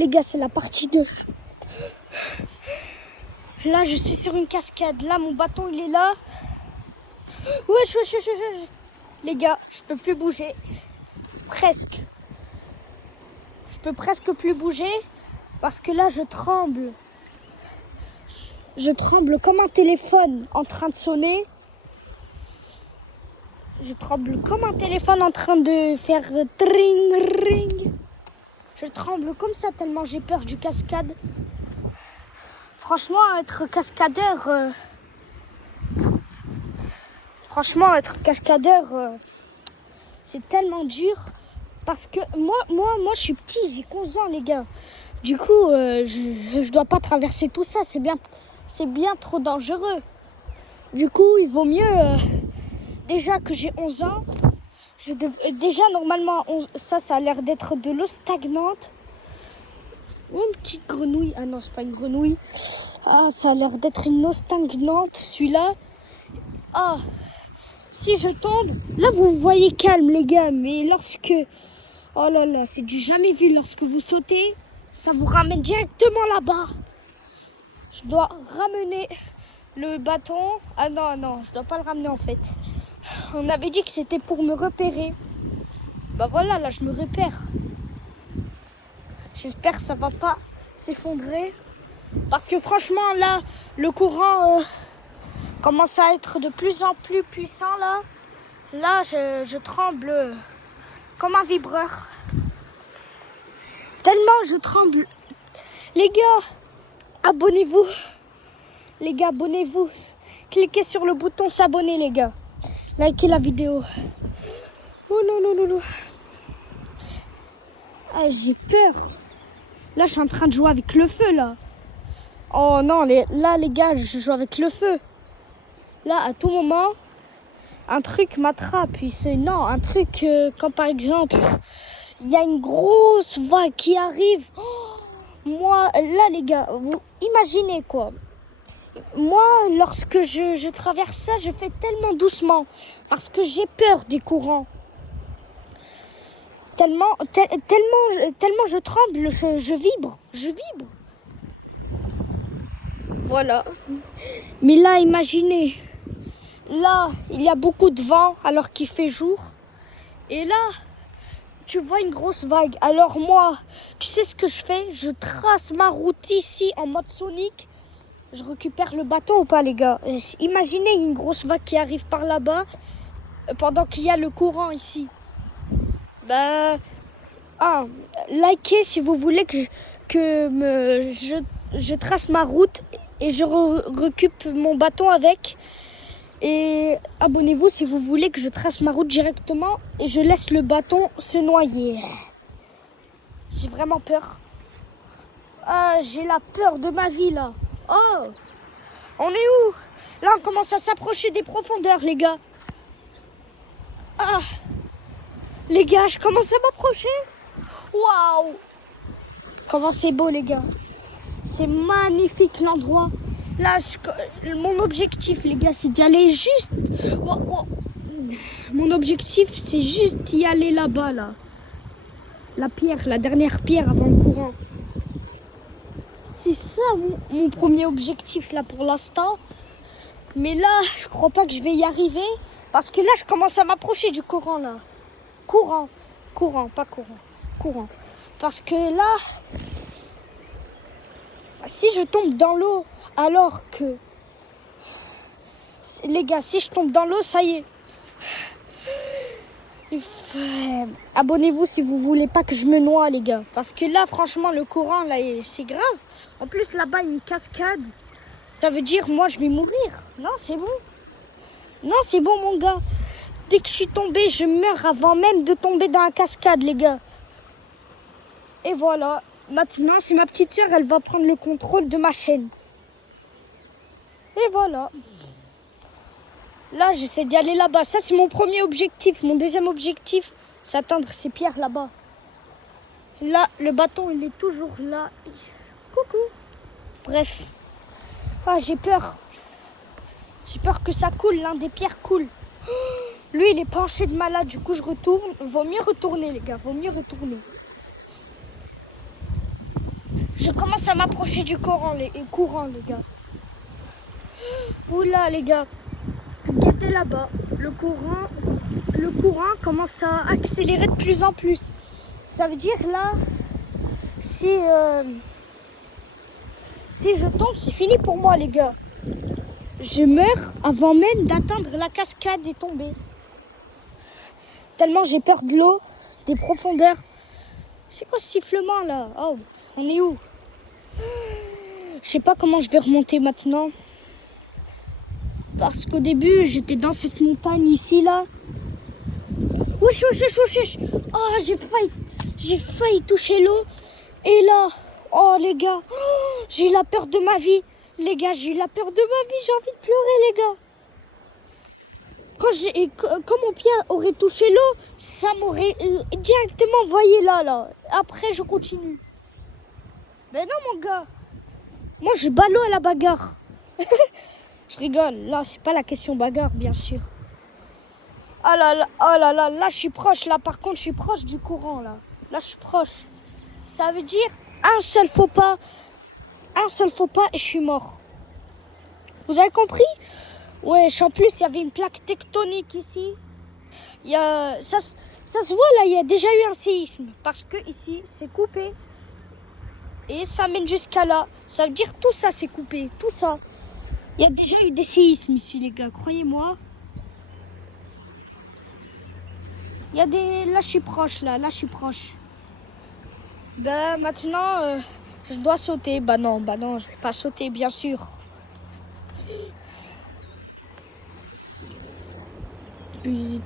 Les gars, c'est la partie 2. Là, je suis sur une cascade. Là, mon bâton, il est là. Wesh. Les gars, je peux plus bouger. Presque. Je peux presque plus bouger parce que là, je tremble. Je tremble comme un téléphone en train de sonner. Je tremble comme un téléphone en train de faire tring ring. Je tremble comme ça tellement j'ai peur du cascade. Franchement, être cascadeur, c'est tellement dur. Parce que moi, je suis petit, j'ai 11 ans, les gars. Du coup, je dois pas traverser tout ça. C'est bien trop dangereux. Du coup, il vaut mieux, déjà que j'ai 11 ans, déjà, normalement, ça a l'air d'être de l'eau stagnante. Une petite grenouille. Ah non, c'est pas une grenouille. Ah, ça a l'air d'être une eau stagnante, celui-là. Ah, si je tombe, là, vous me voyez calme, les gars. Mais lorsque... Oh là là, c'est du jamais vu. Lorsque vous sautez, ça vous ramène directement là-bas. Je dois ramener le bâton. Ah non, je dois pas le ramener, en fait. On avait dit que c'était pour me repérer. Bah voilà, là je me repère. J'espère que ça va pas s'effondrer. Parce que franchement là, le courant commence à être de plus en plus puissant là. Là je tremble comme un vibreur. Tellement je tremble. Les gars, abonnez-vous. Les gars, abonnez-vous. Cliquez sur le bouton s'abonner, les gars. Likez la vidéo. Oh non. Ah, j'ai peur. Là, je suis en train de jouer avec le feu, là. Oh non, là, les gars, je joue avec le feu. Là, à tout moment, un truc m'attrape. Un truc quand, par exemple, il y a une grosse vague qui arrive. Oh, moi, là, les gars, vous imaginez, quoi. Moi, lorsque je traverse ça, je fais tellement doucement. Parce que j'ai peur des courants. Tellement je tremble, je vibre. Voilà. Mais là, imaginez. Là, il y a beaucoup de vent alors qu'il fait jour. Et là, tu vois une grosse vague. Alors moi, tu sais ce que je fais? Je trace ma route ici en mode Sonic. Je récupère le bâton ou pas, les gars? Imaginez une grosse vague qui arrive par là-bas pendant qu'il y a le courant ici. Likez si vous voulez que je trace ma route et je récup mon bâton avec. Et abonnez-vous si vous voulez que je trace ma route directement et je laisse le bâton se noyer. J'ai vraiment peur. Ah, j'ai la peur de ma vie là. Oh, on est où? Là, on commence à s'approcher des profondeurs, les gars. Ah, les gars, je commence à m'approcher. Waouh! Comment c'est beau, les gars. C'est magnifique l'endroit. Là, mon objectif, les gars, c'est d'y aller juste... Mon objectif, c'est juste d'y aller là-bas, là. La dernière pierre avant le courant. C'est ça, mon premier objectif, là, pour l'instant. Mais là, je crois pas que je vais y arriver. Parce que là, je commence à m'approcher du courant, là. Courant, pas courant. Courant. Parce que là... Si je tombe dans l'eau, alors que... Les gars, si je tombe dans l'eau, ça y est. Abonnez-vous si vous voulez pas que je me noie, les gars. Parce que là, franchement, le courant, là, c'est grave. En plus, là-bas, il y a une cascade. Ça veut dire, moi, je vais mourir. Non, c'est bon. Non, c'est bon, mon gars. Dès que je suis tombée, je meurs avant même de tomber dans la cascade, les gars. Et voilà. Maintenant, c'est ma petite sœur, elle va prendre le contrôle de ma chaîne. Et voilà. Là, j'essaie d'y aller là-bas. Ça, c'est mon premier objectif. Mon deuxième objectif, c'est atteindre ces pierres là-bas. Là, le bâton, il est toujours là. Coucou. Bref. Ah, j'ai peur. J'ai peur que ça coule. L'un des pierres coule. Lui, il est penché de malade. Du coup, je retourne. Vaut mieux retourner, les gars. Vaut mieux retourner. Je commence à m'approcher du courant, les gars. Oula, les gars. Guettez là-bas. Le courant commence à accélérer de plus en plus. Ça veut dire là, si je tombe, c'est fini pour moi, les gars. Je meurs avant même d'atteindre la cascade et tomber. Tellement j'ai peur de l'eau, des profondeurs. C'est quoi ce sifflement là? Oh, on est où? Je sais pas comment je vais remonter maintenant. Parce qu'au début, j'étais dans cette montagne ici là. Wesh, wesh, wesh, wesh, wesh. Oh, j'ai failli toucher l'eau. Et là, oh les gars, oh, j'ai eu la peur de ma vie. Les gars, j'ai eu la peur de ma vie, j'ai envie de pleurer, les gars. Quand mon pied aurait touché l'eau, ça m'aurait directement envoyé là. Après, je continue. Mais non, mon gars. Moi, je bats l'eau à la bagarre. Je rigole. Là, c'est pas la question bagarre, bien sûr. Ah là là, oh là là, là, je suis proche. Là, par contre, je suis proche du courant, là. Là, je suis proche. Ça veut dire un seul faux pas et je suis mort. Vous avez compris? Ouais, en plus, il y avait une plaque tectonique ici. Ça se voit là, il y a déjà eu un séisme. Parce que ici, c'est coupé. Et ça mène jusqu'à là. Ça veut dire tout ça, c'est coupé. Tout ça. Il y a déjà eu des séismes ici, les gars. Croyez-moi. Il y a des... Là, je suis proche, là. Là, je suis proche. Ben, maintenant, je dois sauter. Bah non, je vais pas sauter, bien sûr. Puis...